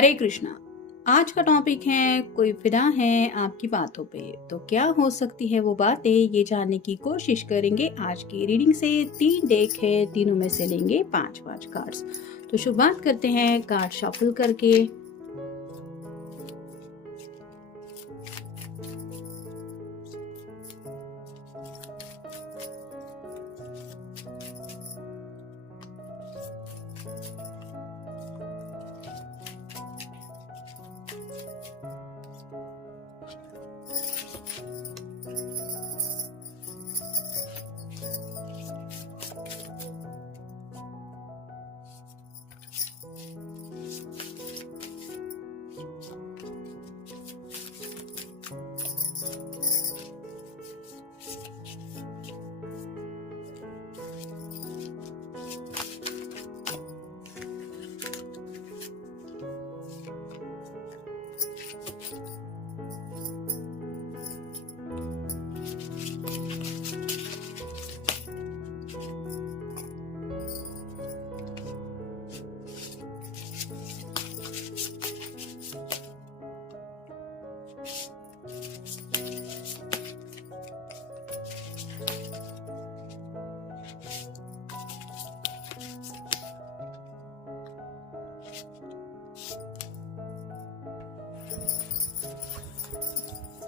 हरे कृष्णा। आज का टॉपिक है कोई फिदा है आपकी बातों पे। तो क्या हो सकती है वो बातें, ये जानने की कोशिश करेंगे आज की रीडिंग से। 3 डेक है, तीनों में से लेंगे 5-5 कार्ड्स। तो शुरुआत करते हैं कार्ड शफल करके।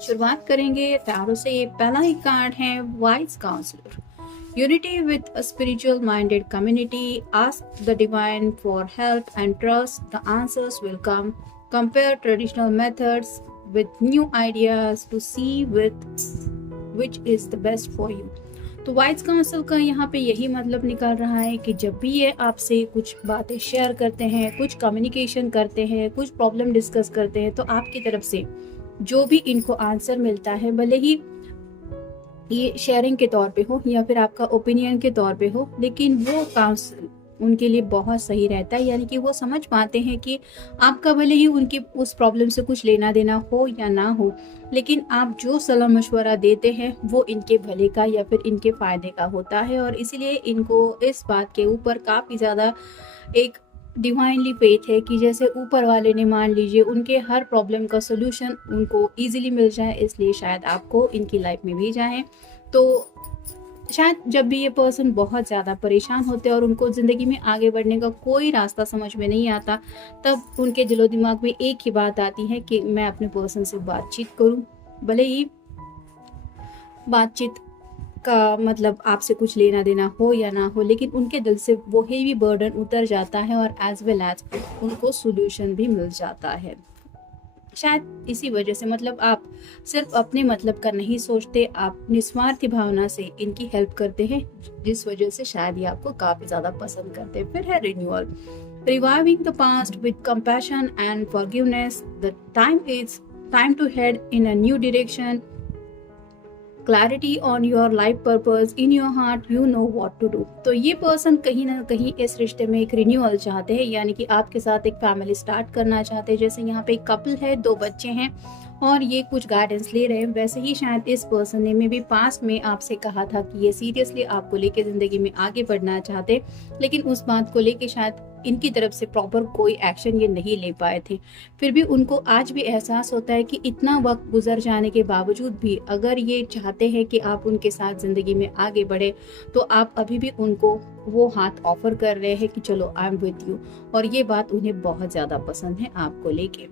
शुरुआत करेंगे टैरो से। पहला ही कार्ड है wise counsellor. Unity with a spiritual minded community. Ask the divine for help and trust the answers will come. Compare traditional methods with new ideas to see which is the best for you। तो wise council का यहाँ पे यही मतलब निकाल रहा है कि जब भी ये आपसे कुछ बातें शेयर करते हैं, कुछ कम्युनिकेशन करते हैं, कुछ प्रॉब्लम डिस्कस करते हैं, तो आपकी तरफ से जो भी इनको आंसर मिलता है, भले ही ये शेयरिंग के तौर पे हो या फिर आपका ओपिनियन के तौर पे हो, लेकिन वो काउंसिल उनके लिए बहुत सही रहता है। यानी कि वो समझ पाते हैं कि आपका भले ही उनकी उस प्रॉब्लम से कुछ लेना देना हो या ना हो, लेकिन आप जो सलाह मशवरा देते हैं वो इनके भले का या फिर इनके फ़ायदे का होता है। और इसीलिए इनको इस बात के ऊपर काफ़ी ज़्यादा एक डिवाइनली फेथ है कि जैसे ऊपर वाले ने, मान लीजिए, उनके हर प्रॉब्लम का सोल्यूशन उनको ईजिली मिल जाए, इसलिए शायद आपको इनकी लाइफ में भी जाएँ। तो शायद जब भी ये पर्सन बहुत ज़्यादा परेशान होते हैं और उनको ज़िंदगी में आगे बढ़ने का कोई रास्ता समझ में नहीं आता, तब उनके दिलो दिमाग में एक ही बात आती है कि मैं अपने पर्सन से बातचीत करूं। भले ही बातचीत का मतलब आपसे कुछ लेना देना हो या ना हो, लेकिन उनके दिल से वो हेवी बर्डन उतर जाता है और एज वेल एज उनको सोल्यूशन भी मिल जाता है। शायद इसी वजह से, मतलब आप सिर्फ अपने मतलब का नहीं सोचते, आप निस्वार्थी भावना से इनकी हेल्प करते हैं, जिस वजह से शायद ये आपको काफ़ी ज़्यादा पसंद करते हैं। फिर है renewal. Reviving the past with compassion and forgiveness. The time is time to head in a new direction. Clarity on your life purpose. In your heart you know what to do. तो ये person कहीं ना कहीं इस रिश्ते में एक renewal चाहते हैं, यानी कि आपके साथ एक फैमिली स्टार्ट करना चाहते हैं। जैसे यहाँ पे एक कपल है, 2 बच्चे हैं और ये कुछ गाइडेंस ले रहे हैं, वैसे ही शायद इस पर्सन ने भी पास्ट में आपसे कहा था कि ये सीरियसली आपको लेके ज़िंदगी में आगे बढ़ना चाहते, लेकिन उस बात को लेके शायद इनकी तरफ से प्रॉपर कोई एक्शन ये नहीं ले पाए थे। फिर भी उनको आज भी एहसास होता है कि इतना वक्त गुजर जाने के बावजूद भी अगर ये चाहते हैं कि आप उनके साथ ज़िंदगी में आगे बढ़े, तो आप अभी भी उनको वो हाथ ऑफर कर रहे हैं कि चलो आई एम विद यू। और ये बात उन्हें बहुत ज़्यादा पसंद है आपको लेके।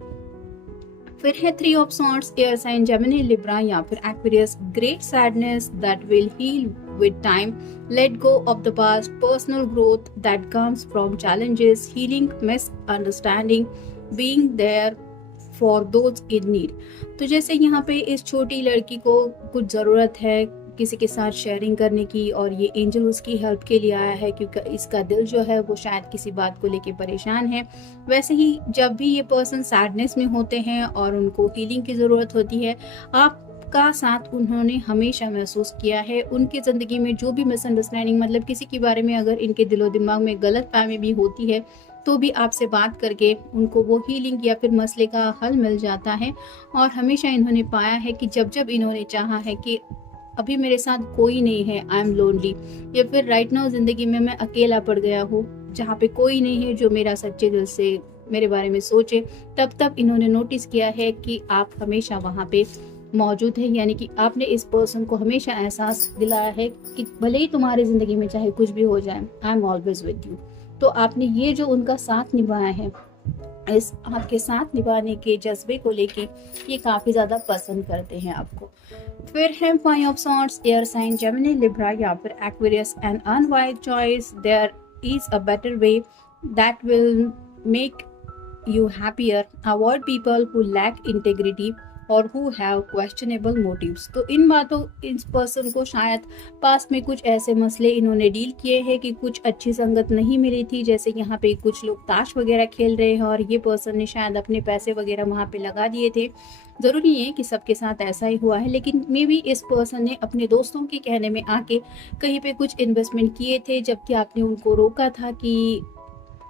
फिर है 3 of swords. Air sign Gemini, Libra या फिर Aquarius. Great sadness that will heal with time. Let go of the past. Personal growth that comes from challenges. Healing misunderstanding. Being there for those in need. तो जैसे यहाँ पे इस छोटी लड़की को कुछ ज़रूरत है किसी के साथ शेयरिंग करने की, और ये एंजल उसकी हेल्प के लिए आया है क्योंकि इसका दिल जो है वो शायद किसी बात को लेके परेशान है। वैसे ही जब भी ये पर्सन सैडनेस में होते हैं और उनको हीलिंग की ज़रूरत होती है, आपका साथ उन्होंने हमेशा महसूस किया है। उनकी ज़िंदगी में जो भी मिसअंडरस्टैंडिंग, मतलब किसी के बारे में अगर इनके दिलो दिमाग में गलतफहमी भी होती है, तो भी आपसे बात करके उनको वो हीलिंग या फिर मसले का हल मिल जाता है। और हमेशा इन्होंने पाया है कि जब जब इन्होंने चाहा है कि अभी मेरे साथ कोई नहीं है, आई एम लोनली, या फिर राइट नाउ ज़िंदगी में मैं अकेला पड़ गया हूँ, जहाँ पे कोई नहीं है जो मेरा सच्चे दिल से मेरे बारे में सोचे, तब तक इन्होंने नोटिस किया है कि आप हमेशा वहाँ पे मौजूद है। यानी कि आपने इस पर्सन को हमेशा एहसास दिलाया है कि भले ही तुम्हारी ज़िंदगी में चाहे कुछ भी हो जाए, I am always with you. तो आपने ये जो उनका साथ निभाया है, इस आपके साथ निभाने के जज्बे को लेके ये काफ़ी ज़्यादा पसंद करते हैं आपको। फिर है five of swords, air sign Gemini Libra या फिर Aquarius, an unwise choice, there is a better way that will make you happier, avoid people who lack integrity और who have questionable motives। तो इन बातों, इस पर्सन को शायद पास में कुछ ऐसे मसले इन्होंने डील किए हैं कि कुछ अच्छी संगत नहीं मिली थी, जैसे यहाँ पे कुछ लोग ताश वगैरह खेल रहे हैं और ये पर्सन ने शायद अपने पैसे वगैरह वहाँ पे लगा दिए थे। ज़रूरी है कि सबके साथ ऐसा ही हुआ है, लेकिन मे बी इस पर्सन ने अपने दोस्तों के कहने में आके कहीं पे कुछ इन्वेस्टमेंट किए थे, जबकि आपने उनको रोका था कि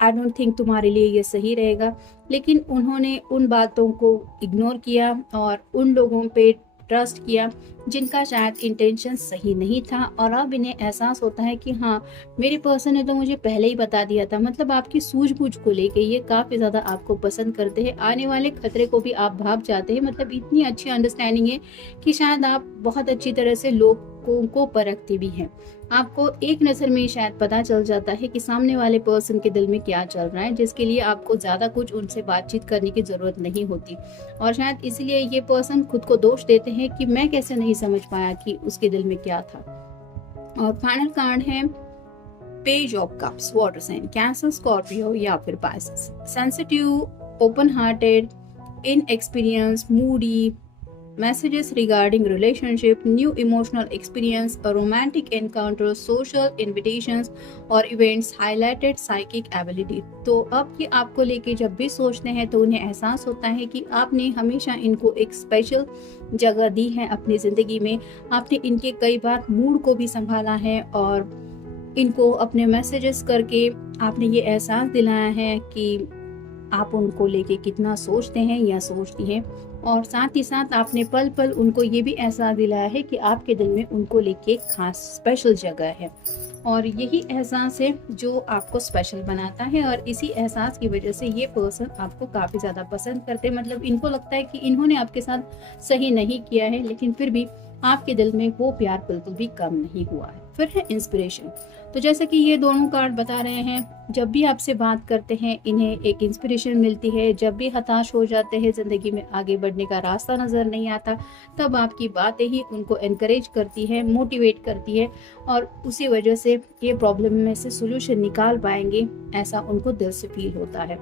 आई डोंट थिंक तुम्हारे लिए ये सही रहेगा, लेकिन उन्होंने उन बातों को इग्नोर किया और उन लोगों पे ट्रस्ट किया जिनका शायद इंटेंशन सही नहीं था। और अब इन्हें एहसास होता है कि हाँ, मेरे पर्सन ने तो मुझे पहले ही बता दिया था। मतलब आपकी सूझबूझ को लेके ये काफ़ी ज़्यादा आपको पसंद करते हैं, आने वाले खतरे को भी आप भाप जाते हैं। मतलब इतनी अच्छी अंडरस्टैंडिंग है कि शायद आप बहुत अच्छी तरह से लोगों को परखते भी हैं। आपको एक नज़र में शायद पता चल जाता है कि सामने वाले पर्सन के दिल में क्या चल रहा है, जिसके लिए आपको ज़्यादा कुछ उनसे बातचीत करने की ज़रूरत नहीं होती। और शायद इसलिए ये पर्सन खुद को दोष देते हैं कि मैं कैसे नहीं समझ पाया कि उसके दिल में क्या था। और फाइनल कार्ड है page of cups, water sign, Cancer, Scorpio या फिर Pisces. Sensitive, open hearted, inexperience, moody, messages regarding relationship, new emotional experience, a romantic encounter, social invitations और events, highlighted psychic ability। तो अब ये आपको लेके जब भी सोचते हैं तो उन्हें एहसास होता है कि आपने हमेशा इनको एक स्पेशल जगह दी है अपनी ज़िंदगी में। आपने इनके कई बार मूड को भी संभाला है और इनको अपने मैसेजेस करके आपने ये एहसास दिलाया है कि आप उनको लेके कितना सोचते हैं या सोचती हैं। और साथ ही साथ आपने पल पल उनको ये भी एहसास दिलाया है कि आपके दिल में उनको लेके एक खास स्पेशल जगह है। और यही एहसास है जो आपको स्पेशल बनाता है और इसी एहसास की वजह से ये पर्सन आपको काफ़ी ज़्यादा पसंद करते हैं। मतलब इनको लगता है कि इन्होंने आपके साथ सही नहीं किया है, लेकिन फिर भी आपके दिल में वो प्यार बिल्कुल भी कम नहीं हुआ है। फिर है इंस्पिरेशन। तो जैसा कि ये दोनों कार्ड बता रहे हैं, जब भी आपसे बात करते हैं इन्हें एक इंस्पिरेशन मिलती है। जब भी हताश हो जाते हैं, ज़िंदगी में आगे बढ़ने का रास्ता नज़र नहीं आता, तब आपकी बातें ही उनको एनकरेज करती है, मोटिवेट करती है और उसी वजह से ये प्रॉब्लम में से सोल्यूशन निकाल पाएंगे, ऐसा उनको दिल से फील होता है।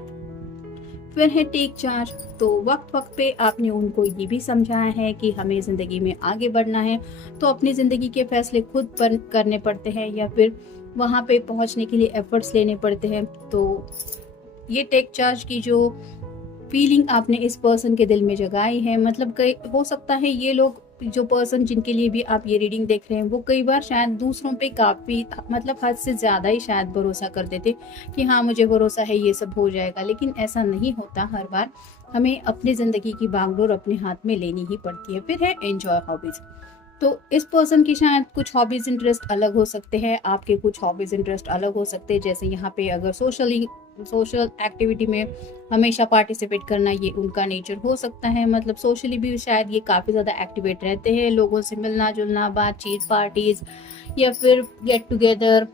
फिर है टेक चार्ज। तो वक्त वक्त पे आपने उनको ये भी समझाया है कि हमें ज़िंदगी में आगे बढ़ना है तो अपनी ज़िंदगी के फैसले खुद पर करने पड़ते हैं या फिर वहाँ पे पहुँचने के लिए एफर्ट्स लेने पड़ते हैं। तो ये टेक चार्ज की जो फीलिंग आपने इस पर्सन के दिल में जगाई है, मतलब कई हो सकता है ये लोग, जो पर्सन जिनके लिए भी आप ये रीडिंग देख रहे हैं, वो कई बार शायद दूसरों पे काफ़ी मतलब हद से ज़्यादा ही शायद भरोसा कर देते कि हाँ मुझे भरोसा है ये सब हो जाएगा, लेकिन ऐसा नहीं होता। हर बार हमें अपनी ज़िंदगी की बागडोर अपने हाथ में लेनी ही पड़ती है। फिर है एंजॉय हॉबीज़। तो इस पर्सन की शायद कुछ हॉबीज़ इंटरेस्ट अलग हो सकते हैं, आपके कुछ हॉबीज़ इंटरेस्ट अलग हो सकते हैं। जैसे यहाँ पे अगर सोशल एक्टिविटी में हमेशा पार्टिसिपेट करना, ये उनका नेचर हो सकता है। मतलब सोशली भी शायद ये काफ़ी ज़्यादा एक्टिवेट रहते हैं, लोगों से मिलना जुलना, बातचीत, पार्टीज़ या फिर गेट टुगेदर,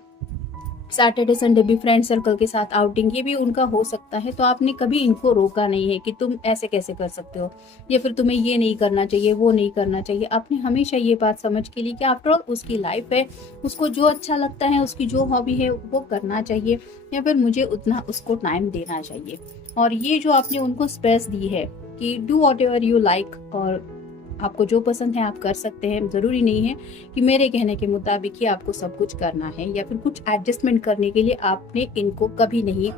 सैटरडे संडे भी फ्रेंड सर्कल के साथ आउटिंग, ये भी उनका हो सकता है। तो आपने कभी इनको रोका नहीं है कि तुम ऐसे कैसे कर सकते हो या फिर तुम्हें ये नहीं करना चाहिए, वो नहीं करना चाहिए। आपने हमेशा ये बात समझ के लिए कि आफ्टर ऑल उसकी लाइफ है, उसको जो अच्छा लगता है, उसकी जो हॉबी है वो करना चाहिए या फिर मुझे उतना उसको टाइम देना चाहिए। और ये जो आपने उनको स्पेस दी है कि do what ever you like, और आपको जो पसंद है आप कर सकते हैं। ज़रूरी नहीं है कि मेरे कहने के मुताबिक ही आपको सब कुछ करना है या फिर कुछ एडजस्टमेंट करने के लिए आपने इनको कभी नहीं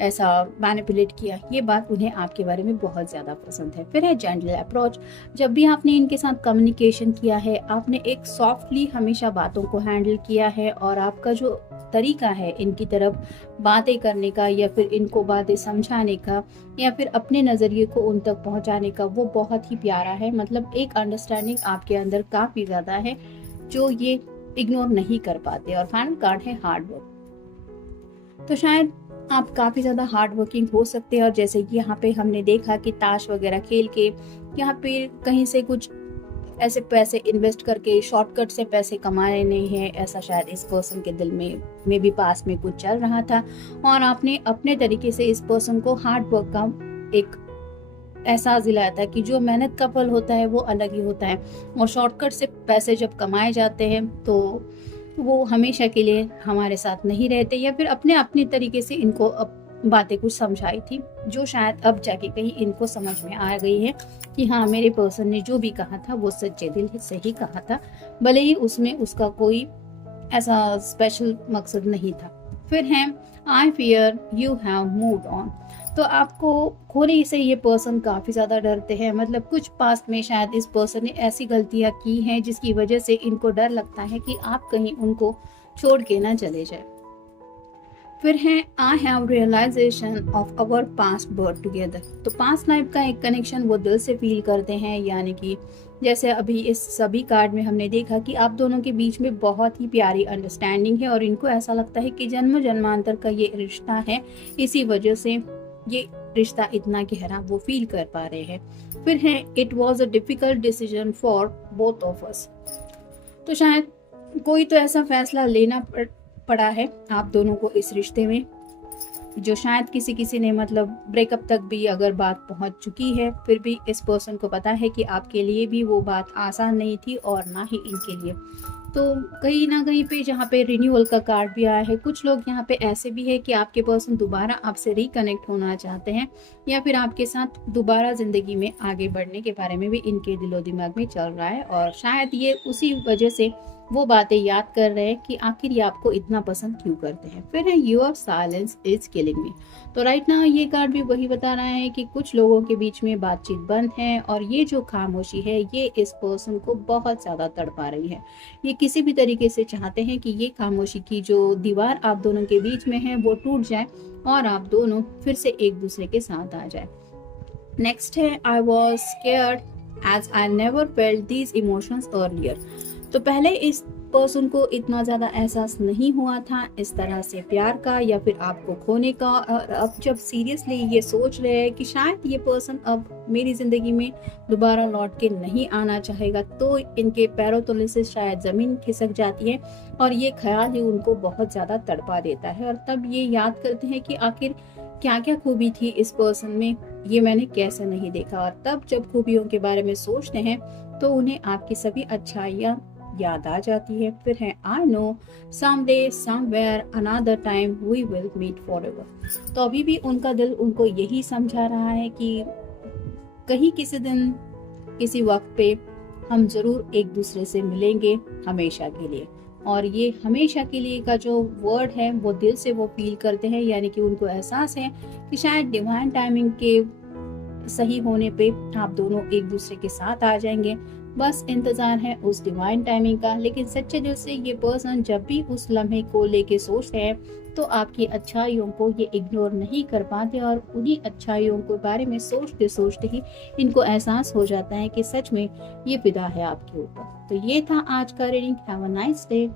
ऐसा मैनिपुलेट किया। ये बात उन्हें आपके बारे में बहुत ज़्यादा पसंद है। फिर है जेंटल अप्रोच। जब भी आपने इनके साथ कम्युनिकेशन किया है, आपने एक सॉफ्टली हमेशा बातों को हैंडल किया है और आपका जो तरीका है इनकी तरफ बातें करने का या फिर इनको बातें समझाने का या फिर अपने नज़रिए को उन तक पहुंचाने का, वो बहुत ही प्यारा है। मतलब एक अंडरस्टैंडिंग आपके अंदर काफ़ी ज़्यादा है जो ये इग्नोर नहीं कर पाते। और फाइनल कार्ड है हार्ड वर्क। तो शायद आप काफ़ी ज़्यादा हार्ड वर्किंग हो सकते हैं और जैसे कि यहाँ पे हमने देखा कि ताश वगैरह खेल के यहाँ पे कहीं से कुछ ऐसे पैसे इन्वेस्ट करके शॉर्टकट से पैसे कमाने नहीं है, ऐसा शायद इस पर्सन के दिल में भी पास में कुछ चल रहा था और आपने अपने तरीके से इस पर्सन को हार्ड वर्क का एक एहसास दिलाया था कि जो मेहनत का फल होता है वो अलग ही होता है और शॉर्टकट से पैसे जब कमाए जाते हैं तो वो हमेशा के लिए हमारे साथ नहीं रहते, या फिर अपने अपने तरीके से इनको बातें कुछ समझाई थी जो शायद अब जाके कहीं इनको समझ में आ गई है कि हाँ, मेरे पर्सन ने जो भी कहा था वो सच्चे दिल से ही कहा था, भले ही उसमें उसका कोई ऐसा स्पेशल मकसद नहीं था। फिर है I fear you have moved on. तो आपको खोने से ये पर्सन काफ़ी ज़्यादा डरते हैं, मतलब कुछ पास्ट में शायद इस पर्सन ने ऐसी गलतियाँ की हैं जिसकी वजह से इनको डर लगता है कि आप कहीं उनको छोड़ के ना चले जाए। फिर है I have realization of our past birth together. तो पास्ट लाइफ का एक कनेक्शन वो दिल से फील करते हैं, यानी कि जैसे अभी इस सभी कार्ड में हमने देखा कि आप दोनों के बीच में बहुत ही प्यारी अंडरस्टैंडिंग है और इनको ऐसा लगता है कि जन्म जन्मांतर का ये रिश्ता है, इसी वजह से ये रिश्ता इतना गहरा वो फील कर पा रहे हैं। फिर है it was a difficult decision for both of us. तो शायद कोई तो ऐसा फैसला लेना पड़ा है आप दोनों को इस रिश्ते में जो शायद किसी किसी ने मतलब ब्रेकअप तक भी अगर बात पहुंच चुकी है, फिर भी इस पर्सन को पता है कि आपके लिए भी वो बात आसान नहीं थी और ना ही इनके लिए। तो कहीं ना कहीं पे जहाँ पे रिन्यूअल का कार्ड भी आया है, कुछ लोग यहाँ पे ऐसे भी है कि आपके पर्सन दोबारा आपसे रिकनेक्ट होना चाहते हैं या फिर आपके साथ दोबारा ज़िंदगी में आगे बढ़ने के बारे में भी इनके दिलो दिमाग में चल रहा है और शायद ये उसी वजह से वो बातें याद कर रहे हैं कि आखिर ये आपको इतना पसंद क्यों करते हैं। फिर है योर साइलेंस इज किलिंग मी। तो राइट नाउ ये कार्ड भी वही बता रहा है कि कुछ लोगों के बीच में बातचीत बंद है और ये जो खामोशी है ये इस पर्सन को बहुत ज़्यादा तड़पा रही है। ये किसी भी तरीके से चाहते हैं कि ये खामोशी की जो दीवार आप दोनों के बीच में है वो टूट जाए और आप दोनों फिर से एक दूसरे के साथ आ जाए। नेक्स्ट है I was scared as I never felt these emotions earlier. तो पहले इस पर्सन को इतना ज़्यादा एहसास नहीं हुआ था इस तरह से प्यार का या फिर आपको खोने का, और अब जब सीरियसली ये सोच रहे हैं कि शायद ये पर्सन अब मेरी ज़िंदगी में दोबारा लौट के नहीं आना चाहेगा, तो इनके पैरों तले से शायद ज़मीन खिसक जाती है और ये ख्याल ही उनको बहुत ज़्यादा तड़पा देता है। और तब ये याद करते हैं कि आखिर क्या क्या खूबी थी इस पर्सन में, ये मैंने कैसे नहीं देखा। और तब जब खूबियों के बारे में सोचते हैं तो उन्हें आपकी सभी अच्छाइयाँ याद आ जाती है। फिर है I know someday somewhere another time we will meet forever. तो अभी भी उनका दिल उनको यही समझा रहा है कि कहीं किसी दिन किसी वक्त पे हम जरूर एक दूसरे से मिलेंगे हमेशा के लिए। और ये हमेशा के लिए का जो वर्ड है वो दिल से वो फील करते हैं, यानी कि उनको एहसास है कि शायद डिवाइन टाइमिंग के सही होने पे आप दोनों एक दूसरे के साथ आ जाएंगे। बस इंतजार है उस डिवाइन टाइमिंग का। लेकिन सच्चे दिल से ये पर्सन जब भी उस लम्हे को लेके सोचते हैं तो आपकी अच्छाइयों को ये इग्नोर नहीं कर पाते और उन्हीं अच्छाइयों के बारे में सोचते सोचते ही इनको एहसास हो जाता है कि सच में ये फिदा है आपके ऊपर। तो ये था आज का reading. Have a nice day.